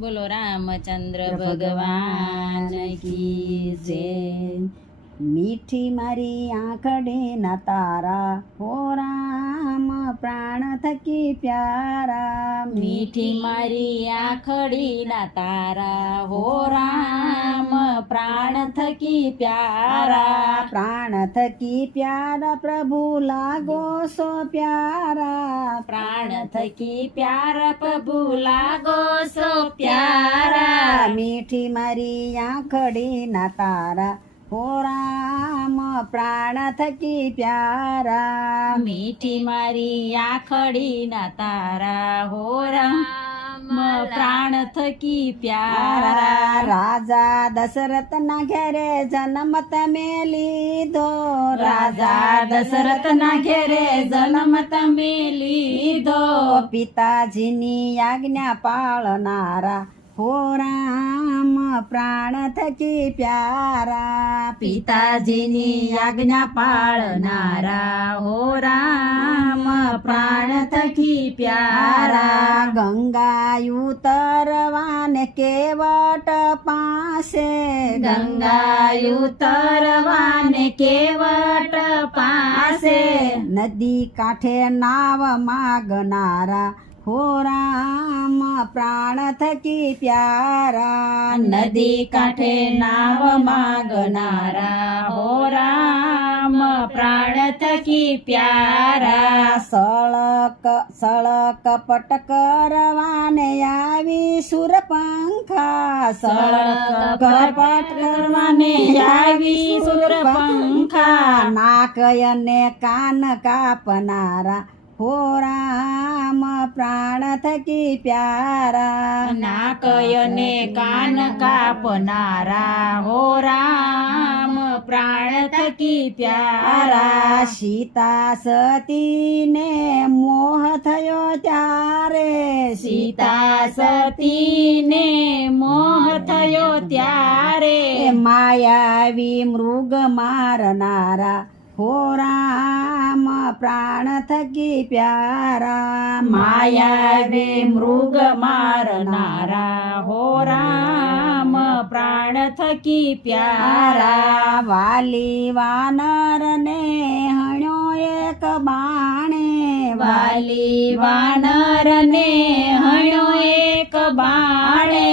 બોલો રામચંદ્ર ભગવાન કી જય। મીઠી મારી આંખડી ના તારા હો રામ પ્રાણ થકી પ્યારા। મીઠી મારી આંખડી ના તારા હો રામ પ્રાણ થકી પ્યારા। પ્રાણ થકી પ્યારા પ્રભુ લાગો સો પ્યારા। પ્રાણ થકી પ્યારા પ્રભુ લાગો સો પ્યારા। મીઠી મારી આંખડી ના તારા હો રામ પ્રાણ થકી પ્યારા। મીઠી મારી આંખડી ના તારા હો રામ પ્રાણ થકી પ્યારા। રાજા દશરથ ના ઘેરે જન્મ તમે લીધો। રાજા દશરથ ના ઘેરે જન્મ તમે લીધો। પિતાજીની આજ્ઞા પાળનારા હો રામ પ્રાણ થકી પ્યારા। પિતાજીની આજ્ઞા પાળનારા હો રામ પ્રાણ થકી પ્યારા। ગંગા ઉતરવાને કેવટ પાસે। ગંગા ઉતરવાને કેવટ પાસે। નદી કાંઠે નાવ માગનારા હો રામ પ્રાણ થકી પ્યારા। નદી કાંઠે નાવ માગનારા હો રામ પ્રાણ થકી પ્યારા। સળક પટ કરવાને આવી સુરપંખા। સળક પટ કરવાને આવી સુરપંખા। નાક અને કાન કાપનારા હો રામ પ્રાણ થકી પ્યારા। નાક અને કાન કાપનારા હો રામ પ્રાણ થકી પ્યારા। સીતા સતીને મોહ થયો ત્યારે। સીતા સતીને મોહ થયો ત્યારે। માયાવી મૃગ મારનારા હો રામ પ્રાણ થકી પ્યારા। માયાવી મૃગ મારનારા હો રામ પ્રાણ થકી પ્યારા। વાલી વાનર ને હણ્યો એક બાણે। વાલી વાનર ને હણ્યો એક બાણે।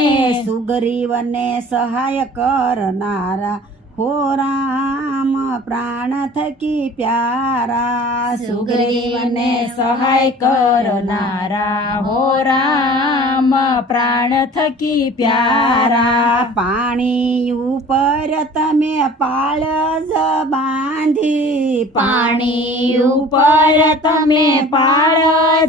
સુગ્રીવને સહાય કરનારા હો રામ પ્રાણ થકી પ્યારા। સુગ્રીવને સહાય કરનારા હો રામ પ્રાણ થકી પ્યારા। પાણી ઉપર તમે પાળ જ બાંધી। પાણી ઉપર તમે પાળ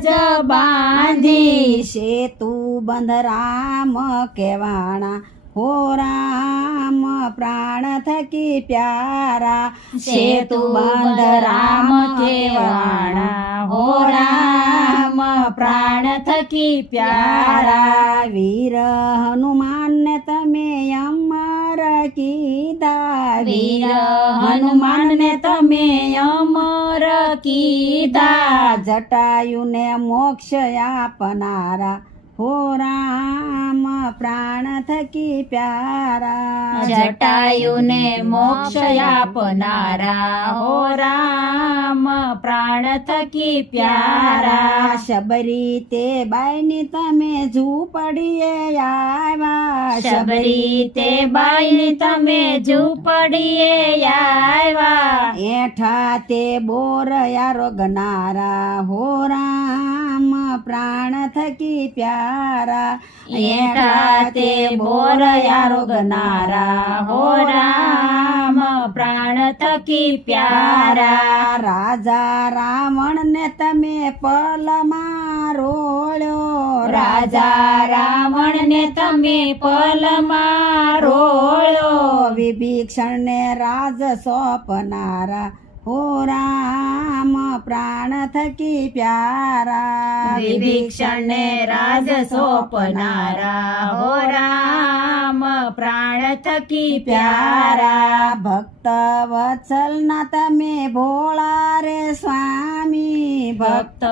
જ બાંધી। સેતુ બંધ રામ કેવાણા હો રામ પ્રાણ થકી પ્યારા। સેતુ બંધ રામ કેવાણા હો રામ પ્રાણ થકી પ્યારા। વીર હનુમાનને તમે અમર કીધા। વીર હનુમાનને તમે અમર કીધા। જટાયુને મોક્ષ આપનારા હો રામ પ્રાણ થકી પ્યારા। જટાયુને મોક્ષ આપનારા હો રામ પ્રાણ થકી પ્યારા। શબરી તે બાઈની તમે ઝૂંપડીએ આવ્યા। શબરી તે બાઈની તમે ઝૂંપડીએ આવ્યા। એઠા તે બોરયા રોગનારા હો રામ પ્રાણ થકી પ્યારા। એઠા તે બોરયા રોગનારા હો રામ પ્રાણ થકી પ્યારા। રાજા રાવણ ને તમે પલમાં રોળ્યો। રાજા રાવણ ને તમે પલમાં રોળ્યો। વિભીષણ ને રાજ સોંપનારા હો રામ પ્રાણ થકી પ્યારા। વિભીષણ ને રાજ સોંપનારા હો રામ પ્રાણ થકી પ્યારા ભક્ત વત્સલના તમે ભોળા રે સ્વામી ભક્ત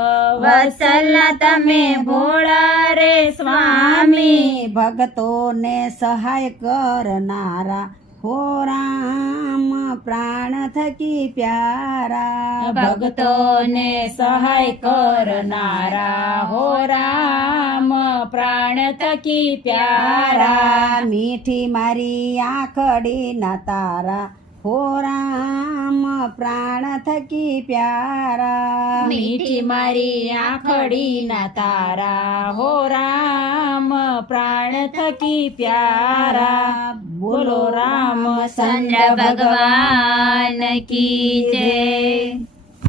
વત્સલના તમે ભોળા રે સ્વામી ભક્તોને સહાય કરનારા હો રામ પ્રાણ થકી પ્યારા ભક્તોને સહાય કરનારા હો રામ પ્રાણ થકી પ્યારા મીઠી મારી આંખડી ના તારા હો રામ પ્રાણ થકી પ્યારા મીઠી મારી આંખડી ના તારા હો રામ પ્રાણ થકી પ્યારા બોલો રામચંદ્ર ભગવાન કી જય.